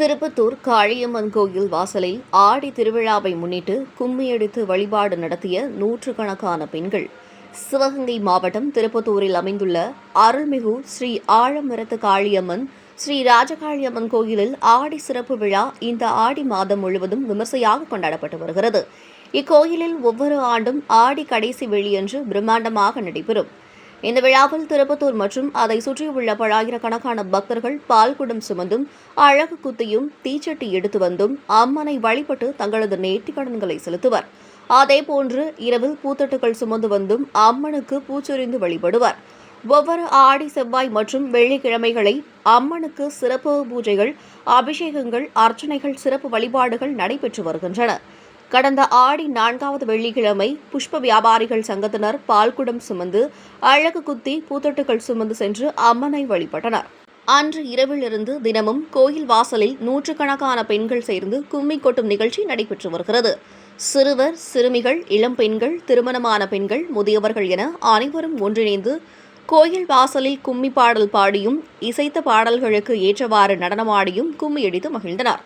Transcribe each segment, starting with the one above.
திருப்பத்தூர் காளியம்மன் கோயில் வாசலில் ஆடி திருவிழாவை முன்னிட்டு கும்மியடித்து வழிபாடு நடத்திய நூற்றுக்கணக்கான பெண்கள். சிவகங்கை மாவட்டம் திருப்பத்தூரில் அமைந்துள்ள அருள்மிகு ஸ்ரீ ஆழமரத்து காளியம்மன் ஸ்ரீ ராஜகாளியம்மன் கோயிலில் ஆடி சிறப்பு விழா இந்த ஆடி மாதம் முழுவதும் விமர்சையாக கொண்டாடப்பட்டு வருகிறது. இக்கோயிலில் ஒவ்வொரு ஆண்டும் ஆடி கடைசி வெள்ளியன்று பிரம்மாண்டமாக நடைபெறும். இந்த விழாவில் திருப்பத்தூர் மற்றும் அதை சுற்றியுள்ள பல்லாயிரக்கணக்கான பக்தர்கள் பால்குடம் சுமந்தும் அழகு குத்தியும் தீச்சட்டி எடுத்து வந்தும் அம்மனை வழிபட்டு தங்களது நேர்த்திக்கடன்களை செலுத்துவர். அதேபோன்று இரவில் பூத்தட்டுகள் சுமந்து வந்தும் அம்மனுக்கு பூச்சொரிந்து வழிபடுவர். ஒவ்வொரு ஆடி செவ்வாய் மற்றும் வெள்ளிக்கிழமைகளை அம்மனுக்கு சிறப்பு பூஜைகள், அபிஷேகங்கள், அர்ச்சனைகள், சிறப்பு வழிபாடுகள் நடைபெற்று வருகின்றன. கடந்த ஆடி 4வது வெள்ளிக்கிழமை புஷ்ப வியாபாரிகள் சங்கத்தினர் பால்குடம் சுமந்து அழகு குத்தி பூத்தட்டுகள் சுமந்து சென்று அம்மனை வழிபட்டனர். அன்று இரவிலிருந்து தினமும் கோயில் வாசலில் நூற்றுக்கணக்கான பெண்கள் சேர்ந்து கும்மி கொட்டும் நிகழ்ச்சி நடைபெற்று வருகிறது. சிறுவர், சிறுமிகள், இளம் பெண்கள், திருமணமான பெண்கள், முதியவர்கள் என அனைவரும் ஒன்றிணைந்து கோயில் வாசலில் கும்மி பாடல் பாடியும் இசைத்த பாடல்களுக்கு ஏற்றவாறு நடனமாடியும் கும்மியடித்து மகிழ்ந்தனர்.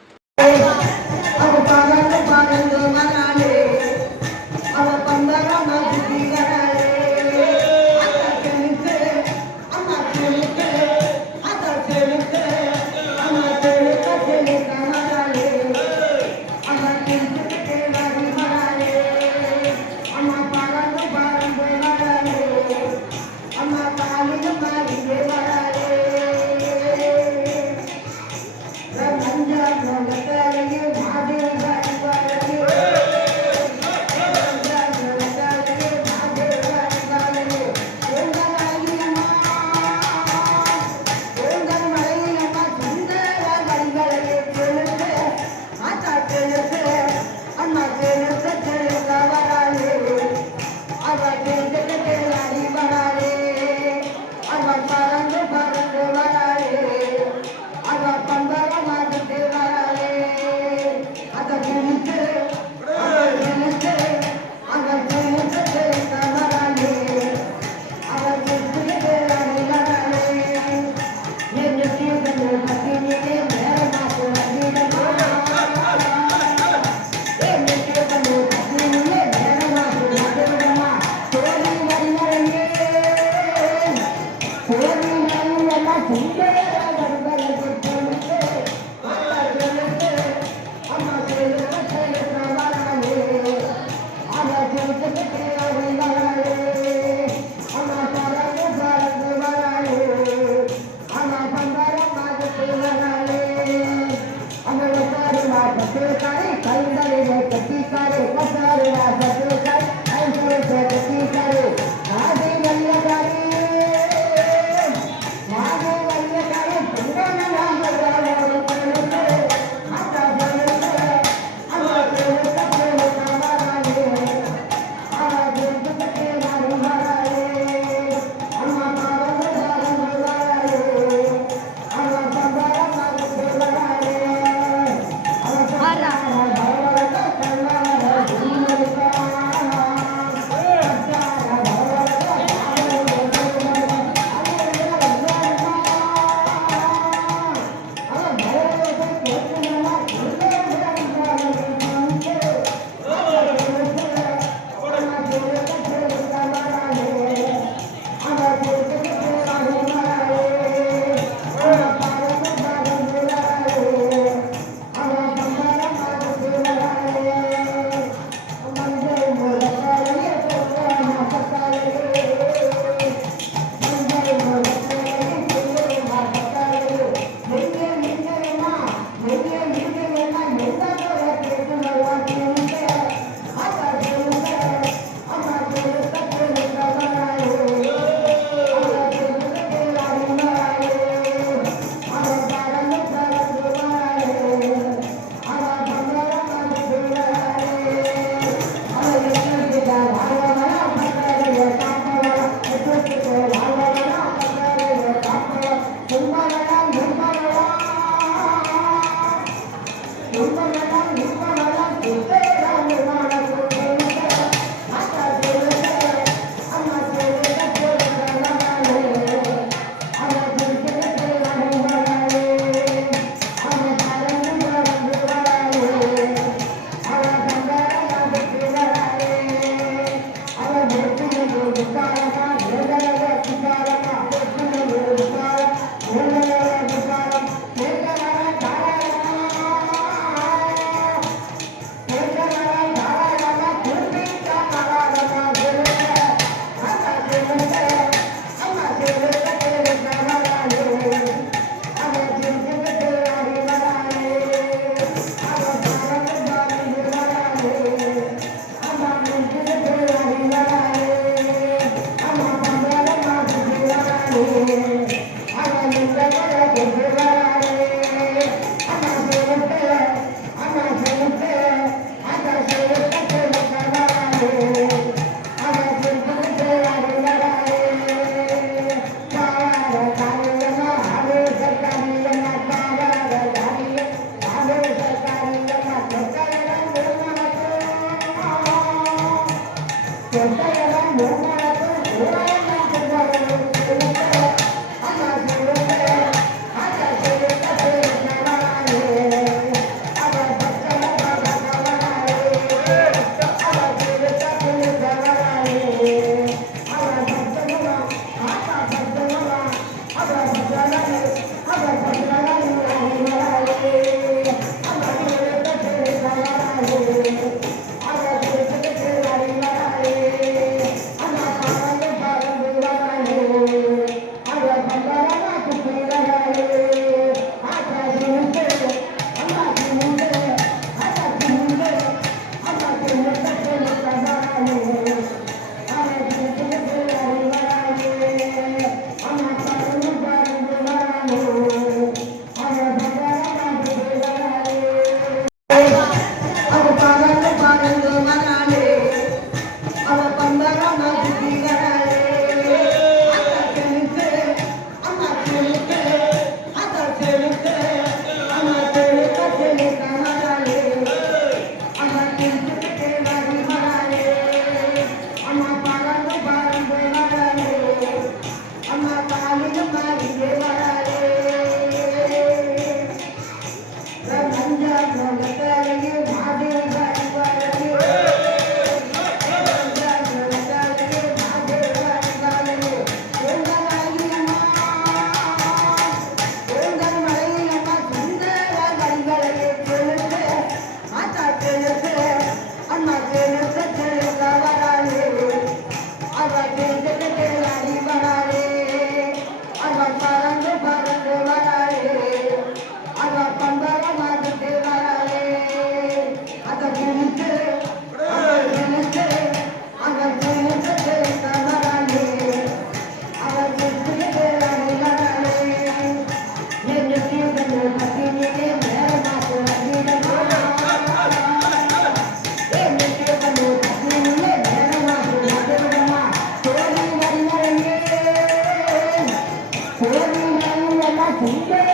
உங்கள்